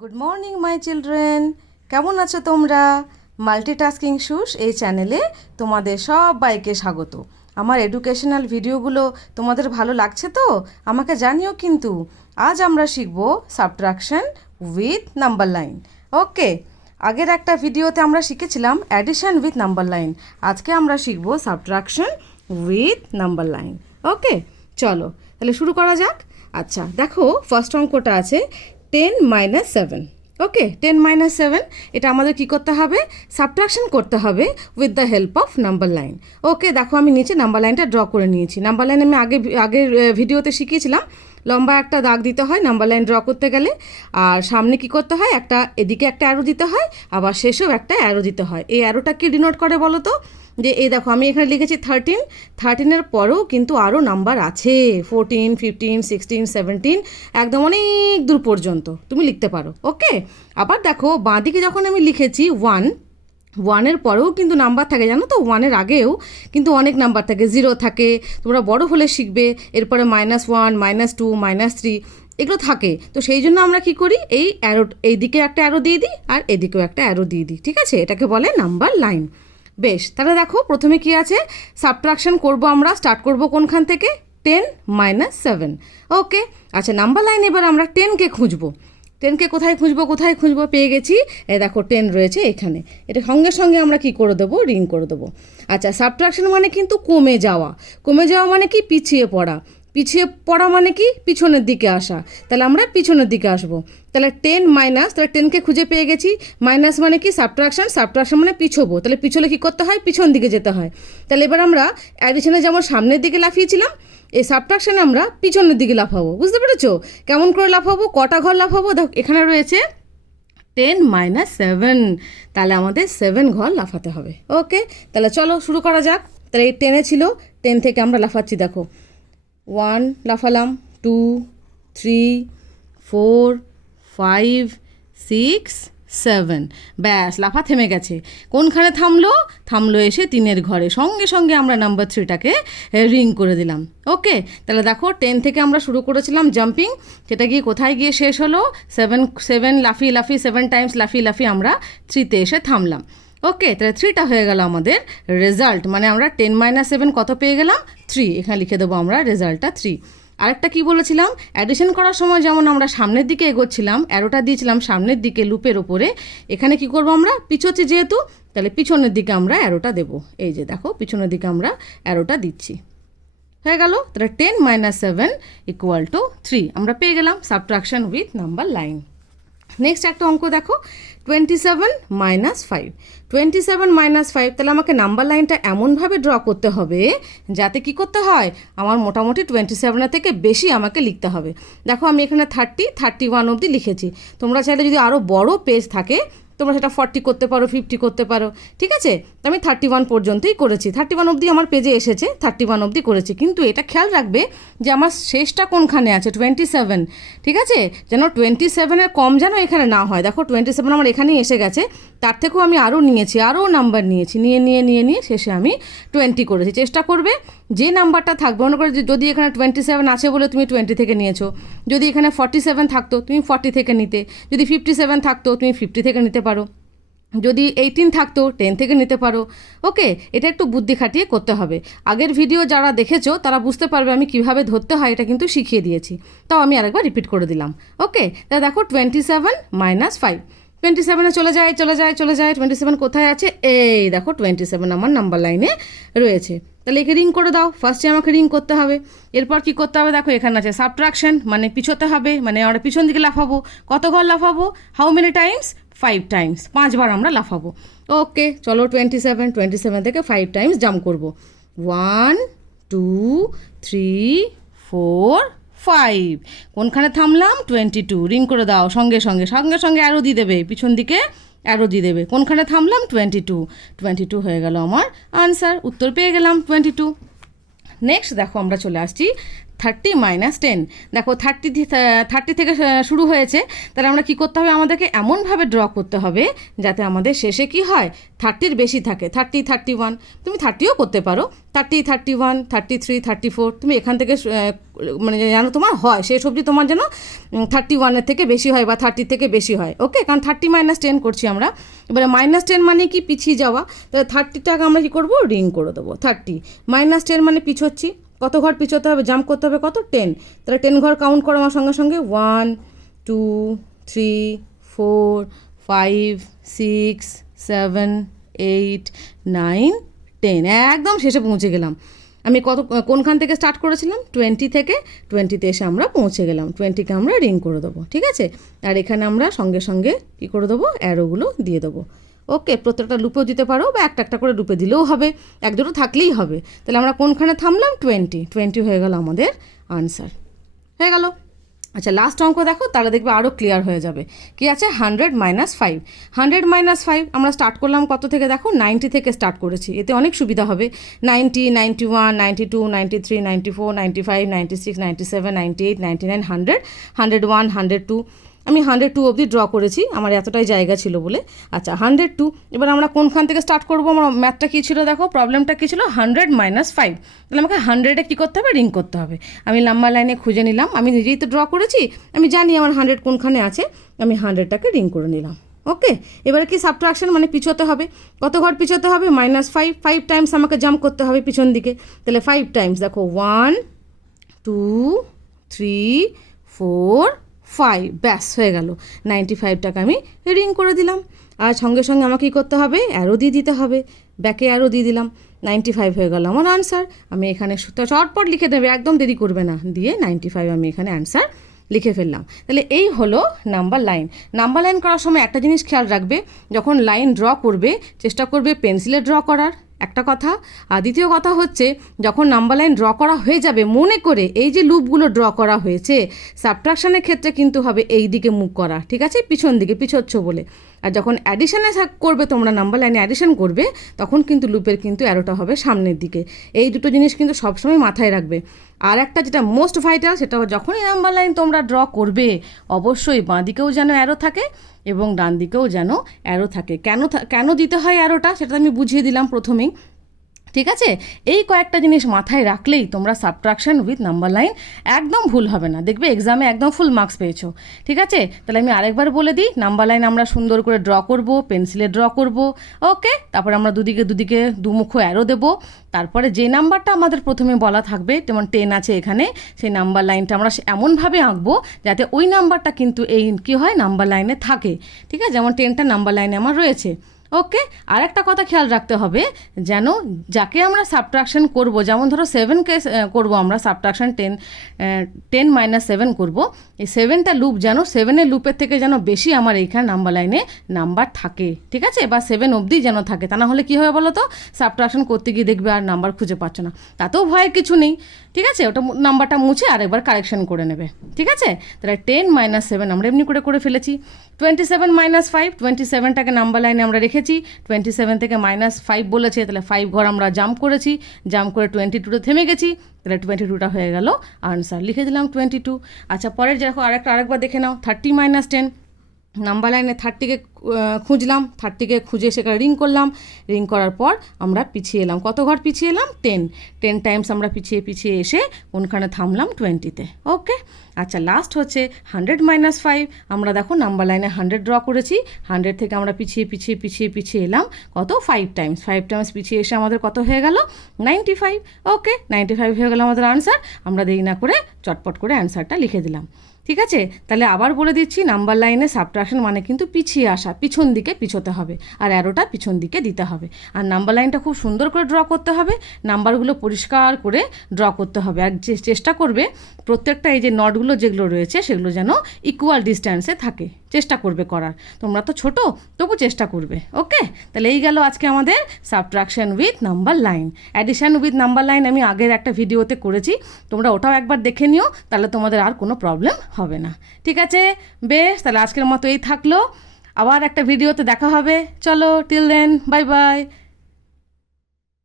Good morning my children, কেমন আছো তোমরা? মাল্টিটাস্কিং সুস এই চ্যানেলে তোমাদের সবাইকে স্বাগত। আমার এডুকেশনাল ভিডিওগুলো তোমাদের ভালো লাগছে তো? আমাকে জানিও কিন্তু। আজ আমরা শিখব সাবট্রাকশন উইথ নাম্বার লাইন। ওকে, আগের একটা ভিডিওতে আমরা শিখেছিলাম অ্যাডিশন উইথ নাম্বার লাইন। আজকে আমরা শিখব সাবট্রাকশন উইথ নাম্বার লাইন। ওকে, চলো তাহলে শুরু করা যাক। আচ্ছা দেখো, ফার্স্ট অঙ্কটা আছে 10 - 7। ওকে, 10 - 7 এটা আমাদের কি করতে হবে? সাবট্রাকশন করতে হবে with the help of number line. Okay, দেখো আমি নিচে নাম্বার লাইনটা ড্র করে নিয়েছি। নাম্বার লাইন আমি আগের ভিডিওতে শিখিয়েছিলাম লম্বা একটা দাগ দিতে হয় নাম্বার লাইন ড্র করতে গেলে, আর সামনে কি করতে হয়, একটা এদিকে একটা অ্যারো দিতে হয়, আবার শেষেও একটা অ্যারো দিতে হয়। এই অ্যারোটা কি ডিনোট করে বলো তো? যে এই দেখো আমি এখানে লিখেছি 13 পরেও কিন্তু আরও নাম্বার আছে, 14, 15, 16, 17, একদম অনেক দূর পর্যন্ত তুমি লিখতে পারো। ওকে, আবার দেখো বাঁদিকে যখন আমি লিখেছি 1 পরেও কিন্তু নাম্বার থাকে, জানো তো? 1 আগেও কিন্তু অনেক নাম্বার থাকে, 0 থাকে। তোমরা বড় হলে শিখবে, এরপরে -1, -2, -3 এগুলো থাকে। তো সেই জন্য আমরা কি করি, এই অ্যারো এইদিকে একটা অ্যারো দিয়ে দিই আর এদিকেও একটা অ্যারো দিয়ে দিই। ঠিক আছে, এটাকে বলে নাম্বার লাইন। বেশ, তাহলে দেখো প্রথমে কি আছে, সাবট্রাকশন করব। আমরা স্টার্ট করব কোনখান থেকে? 10 - 7। ওকে, আচ্ছা নাম্বার লাইন এবার আমরা 10কে খুঁজবো। 10কে কোথায় খুঁজবো? পেয়ে গেছি, এই দেখো 10 রয়েছে এখানে। এটা সঙ্গে সঙ্গে আমরা কি করে দেবো? রিং করে দেবো। আচ্ছা, সাবট্রাকশন মানে কিন্তু কমে যাওয়া মানে কি? পিছিয়ে পড়া মানে কি? পিছনের দিকে আসা। তাহলে আমরা পিছনের দিকে আসবো। তাহলে 10 মাইনাস, তাহলে 10কে খুঁজে পেয়ে গেছি। মাইনাস মানে কি? সাবট্রাকশন মানে পিছবো। তাহলে পিছলে কি করতে হয়? পিছন দিকে যেতে হয়। তাহলে এবার আমরা অ্যাডিশনে যেমন সামনের দিকে লাফিয়েছিলাম, এই সাবট্রাকশনে আমরা পিছনের দিকে লাফাবো। বুঝতে পেরেছো কেমন করে লাফাবো? কটা ঘর লাফাবো? দেখো এখানে রয়েছে 10 - 7, তাহলে আমাদের 7 ঘর লাফাতে হবে। ওকে, তাহলে চলো শুরু করা যাক। তাহলে এই 10 ছিল, 10 থেকে আমরা লাফাচ্ছি। দেখো 1 লাফালাম, 2, 3, 4, 5, 6, 7। ব্যাস, লাফা থেমে গেছে। কোনখানে থামলো এসে 3-এর ঘরে। সঙ্গে সঙ্গে আমরা নাম্বার 3টাকে রিং করে দিলাম। ওকে, তাহলে দেখো 10 থেকে আমরা শুরু করেছিলাম জাম্পিং, সেটা গিয়ে কোথায় গিয়ে শেষ হলো? 7 লাফি 7 টাইমস লাফি আমরা 3তে এসে থামলাম। ওকে, তাহলে 3টা হয়ে গেল আমাদের রেজাল্ট। মানে আমরা 10 - 7 কত পেয়ে গেলাম? 3। এখানে লিখে দেবো আমরা রেজাল্টটা 3। আরেকটা কি বলেছিলাম, অ্যাডিশন করার সময় যেমন আমরা সামনের দিকে এগোচ্ছিলাম, অ্যারোটা দিয়েছিলাম সামনের দিকে লুপের ওপরে। এখানে কি করব আমরা? পিছোচ্ছে যেহেতু, তাহলে পিছনের দিকে আমরা অ্যারোটা দেবো। এই যে দেখো পিছনের দিকে আমরা অ্যারোটা দিচ্ছি। হয়ে গেল, তাহলে 10 - 7 = 3 আমরা পেয়ে গেলাম subtraction with number line. Next একটা অঙ্ক দেখো, 27 - 5। 27 - 5, তাহলে আমাকে নাম্বার লাইনটা এমনভাবে ড্র করতে হবে যাতে কি করতে হয়, আমার মোটামুটি 27 থেকে বেশি আমাকে লিখতে হবে। দেখো আমি এখানে 30, 31 অবধি লিখেছি। তোমরা চাইলে যদি আরও বড় পেজ থাকে তোমরা সেটা 40 করতে পারো, 50 করতে পারো। ঠিক আছে, তো আমি 31 পর্যন্তই করেছি। 31 অবধি আমার পেজে এসেছে, 31 অবধি করেছি। কিন্তু এটা খেয়াল রাখবে যে আমার শেষটা কোনখানে আছে? 27। ঠিক আছে, যেন 27-এর কম যেন এখানে না হয়। দেখো 27 আমার এখানেই এসে গেছে, তার থেকেও আমি আরও নিয়েছি, আরও নাম্বার নিয়েছি, নিয়ে শেষে আমি 20 করেছি। চেষ্টা করবে যে নাম্বারটা থাকবে, মনে করে যদি এখানে 27 আছে বলে তুমি 20 থেকে নিয়েছো, যদি এখানে 47 থাকতো তুমি 40 থেকে নিতে, যদি 57 থাকতো তুমি 50 থেকে নিতে পারো, যদি 18 থাকতো 10 থেকে নিতে পারো। ওকে, এটা একটু বুদ্ধি খাটিয়ে করতে হবে। আগের ভিডিও যারা দেখেছো তারা বুঝতে পারবে আমি কিভাবে ধরতে হয়, এটা কিন্তু শিখিয়ে দিয়েছি। তাও আমি আরেকবার রিপিট করে দিলাম। ওকে, তাহলে দেখো 27 - 5, 27-এ চলে যায়। 27 কোথায় আছে? এই দেখো 27 আমার নাম্বার লাইনে রয়েছে। তাহলে একে রিং করে দাও। ফার্স্টে আমাকে রিং করতে হবে। এরপর কি করতে হবে? দেখো এখানে আছে সাবট্রাকশন, মানে পিছোতে হবে, মানে আমরা পিছন দিকে লাফাবো। কত ঘর লাফাবো? How many times? 5 টাইমস, 5 বার আমরা লাফাবো। ওকে, চলো 27 থেকে 5 টাইমস জাম্প করবো। 1, 2, 3, 4, 5। কোনখানে থামলাম? 22। রিং করে দাও। সঙ্গে সঙ্গে অ্যারো দিয়ে দেবে, পিছন দিকে অ্যারো দিয়ে দেবে। কোনখানে থামলাম? 22 হয়ে গেল আমার আনসার। উত্তর পেয়ে গেলাম 22। নেক্সট দেখো আমরা চলে আসছি 30 মাইনাস 10। দেখো 30 থেকে শুরু হয়েছে, তাহলে আমরা কি করতে হবে, আমাদেরকে এমনভাবে ড্র করতে হবে যাতে আমাদের শেষে কি হয়, 30-র বেশি থাকে। 30, 31, তুমি 30ও করতে পারো, 30, 31, 33, 34, তুমি এখান থেকে মানে যেন তোমার হয় শেষ অবধি তোমার যেন 31-এর থেকে বেশি হয় বা 30 থেকে বেশি হয়। ওকে, কারণ 30 মাইনাস 10 করছি আমরা। এবারে -10 মানে কি, পিছিয়ে যাওয়া, তাহলে 30টাকে আমরা কি করব, রিং করে দেবো। 30 মাইনাস 10 মানে পিছোচ্ছি, কত ঘর পিছোতে হবে, জাম্প করতে হবে কত, 10। তাহলে 10 ঘর কাউন্ট করো আমার সঙ্গে সঙ্গে, 1 2 3 4 5 6 7 8 9 10, একদম শেষে পৌঁছে গেলাম। আমি কোনখান থেকে স্টার্ট করেছিলাম, 20 থেকে, 20তে এসে আমরা পৌঁছে গেলাম। 20কে আমরা রিং করে দেবো, ঠিক আছে। আর এখানে আমরা সঙ্গে সঙ্গে কী করে দেবো, অ্যারোগুলো দিয়ে দেবো। ওকে, প্রত্যেকটা লুপেও দিতে পারো বা একটা করে লুপে দিলেও হবে, এক দুটো থাকলেই হবে। তাহলে আমরা কোনখানে থামলাম, 20 হয়ে গেল আমাদের আনসার, হয়ে গেল। আচ্ছা, লাস্ট অঙ্ক দেখো, তাহলে দেখবে আরও ক্লিয়ার হয়ে যাবে। কি আছে, 100 মাইনাস 5। 100 মাইনাস 5 আমরা স্টার্ট করলাম কত থেকে, দেখো 90 থেকে স্টার্ট করেছি, এতে অনেক সুবিধা হবে। 90, 91, 92, 93, 94, 95, 96, 97, 98, 99, 100, 101, 102। আমি 102 অবধি ড্র করেছি, আমার এতটাই জায়গা ছিল বলে। আচ্ছা, 102। এবার আমরা কোনখান থেকে স্টার্ট করবো, আমার ম্যাথটা কী ছিল দেখো, প্রবলেমটা কী ছিল, 100 মাইনাস 5। তাহলে আমাকে 100-এ কী করতে হবে, রিং করতে হবে। আমি নাম্বার লাইনে খুঁজে নিলাম, আমি নিজেই তো ড্র করেছি, আমি জানি আমার 100 কোনখানে আছে, আমি 100টাকে রিং করে নিলাম। ওকে, এবারে কি সাবট্রাকশন, মানে পিছোতে হবে। কত ঘর পিছোতে হবে, -5। 5 টাইমস আমাকে জাম্প করতে হবে পিছন দিকে, তাহলে 5 টাইমস, দেখো 1 2 3 4 5, ব্যাস হয়ে গেল। 95টাকে আমি রিং করে দিলাম। আর সঙ্গে সঙ্গে আমাকে কী করতে হবে, অ্যারো দিয়ে দিতে হবে, ব্যাকে অ্যারো দিয়ে দিলাম। 95 হয়ে গেল আমার আনসার। আমি এখানে চটপট লিখে দেবে, একদম দেরি করবে না, দিয়ে 95 আমি এখানে আনসার লিখে ফেললাম। তাহলে এই হলো নাম্বার লাইন। নাম্বার লাইন করার সময় একটা জিনিস খেয়াল রাখবে, যখন লাইন ড্র করবে চেষ্টা করবে পেন্সিলে ড্র করার, একটা কথা। আর দ্বিতীয় কথা হচ্ছে, যখন নাম্বার লাইন ড্র করা হয়ে যাবে মনে করে এই যে লুপগুলো ড্র করা হয়েছে, সাবট্রাকশনের ক্ষেত্রে কিন্তু হবে এই দিকে মুখ করা, ঠিক আছে, পিছন দিকে পিছোচ্ছ বলে। আর যখন অ্যাডিশনে করবে তোমরা, নাম্বার লাইনে অ্যাডিশন করবে, তখন কিন্তু লুপের কিন্তু অ্যারোটা হবে সামনের দিকে। এই দুটো জিনিস কিন্তু সবসময় মাথায় রাখবে। আর একটা যেটা মোস্ট ভাইটাল, সেটা যখনই নাম্বার লাইন তোমরা ড্র করবে অবশ্যই বাঁ দিকেও যেন অ্যারো থাকে এবং ডান দিকেও যেন অ্যারো থাকে। কেন দিতে হয় অ্যারোটা, সেটা আমি বুঝিয়ে দিলাম প্রথমেই, ঠিক আছে। এই কয়েকটা জিনিস মাথায় রাখলেই তোমরা সাবট্রাকশন উইথ নাম্বার লাইন একদম ভুল হবে না, দেখবে এক্সামে একদম ফুল মার্কস পেয়েছো, ঠিক আছে। তাহলে আমি আরেকবার বলে দিই, নাম্বার লাইন আমরা সুন্দর করে ড্র করব, পেন্সিলে ড্র করব। ওকে, তারপর আমরা দুদিকে দুমুখ অ্যারো দেবো। তারপরে যে নাম্বারটা আমাদের প্রথমে বলা থাকবে, যেমন 10 আছে এখানে, সেই নাম্বার লাইনটা আমরা এমনভাবে আঁকবো যাতে ওই নাম্বারটা কিন্তু এই কী হয়, নাম্বার লাইনে থাকে, ঠিক আছে। যেমন 10টা নাম্বার লাইনে আমার রয়েছে। ওকে, আর একটা কথা খেয়াল রাখতে হবে, যেন যাকে আমরা সাবট্রাকশন করব, যেমন ধরো 7কে করব আমরা সাবট্রাকশন, 10 মাইনাস 7 করব, এই 7টা লুপ যেন 7-এর লুপের থেকে যেন বেশি আমার এইখানে নাম্বার লাইনে নাম্বার থাকে, ঠিক আছে, বা 7 অবধি যেন থাকে। তা না হলে কী হবে বলো তো, সাবট্রাকশন করতে গিয়ে দেখবে আর নাম্বার খুঁজে পাচ্ছ না, তাতেও ভয়ের কিছু নেই, ঠিক আছে। ওটা নাম্বারটা মুছে আরেকবার কারেকশন করে নেবে, ঠিক আছে। তাহলে 10 মাইনাস 7 আমরা এমনি করে ফেলেছি। 27 মাইনাস 5, 27টাকে নাম্বার লাইনে আমরা রেখেছি, 27 থেকে -5 বলেছে, তাহলে 5 ঘর আমরা জাম্প করেছি, জাম্প করে 22তে থেমে গেছি, তাহলে 22টা হয়ে গেল আনসার, লিখে দিলাম 22। আচ্ছা, পরের দেখো আরেকবার দেখে নাও, 30 মাইনাস 10। নাম্বার লাইনে 30কে খুঁজলাম, 30কে খুঁজে সেখানে রিং করলাম, রিং করার পর আমরা পিছিয়ে এলাম, কত ঘর পিছিয়ে এলাম, 10 টাইমস আমরা পিছিয়ে এসে কোনখানে থামলাম, 20তে। ওকে, আচ্ছা, লাস্ট হচ্ছে 100 মাইনাস 5। আমরা দেখো নাম্বার লাইনে 100 ড্র করেছি, 100 থেকে আমরা পিছিয়ে এলাম কত, 5 টাইমস পিছিয়ে এসে আমাদের কত হয়ে গেল, 95। ওকে, 95 হয়ে গেল আমাদের আনসার। আমরা দেরি না করে চটপট করে অ্যান্সারটা লিখে দিলাম, ঠিক আছে। তাহলে আবার বলে দিচ্ছি, নাম্বার লাইনে সাবট্রাকশন মানে কিন্তু পিছিয়ে আসা, পিছন দিকে পিছোতে হবে, আর অ্যারোটা পিছন দিকে দিতে হবে। আর নাম্বার লাইনটা খুব সুন্দর করে ড্র করতে হবে, নাম্বারগুলো পরিষ্কার করে ড্র করতে হবে। আর চেষ্টা করবে প্রত্যেকটা এই যে নটগুলো যেগুলো রয়েছে সেগুলো যেন ইকুয়াল ডিস্ট্যান্সে থাকে, চেষ্টা করবে করার। তোমরা তো ছোটো, তবু চেষ্টা করবে। ওকে, তাহলে এই গেল আজকে আমাদের subtraction with number line. Addition with number line আমি আগের একটা ভিডিওতে করেছি, তোমরা ওটাও একবার দেখে নিও, তাহলে তোমাদের আর কোনো প্রবলেম হবে না, ঠিক আছে। বেশ, তাহলে আজকের মতো এই থাকলো, আবার একটা ভিডিওতে দেখা হবে। চলো, টিল দেন, বাই বাই।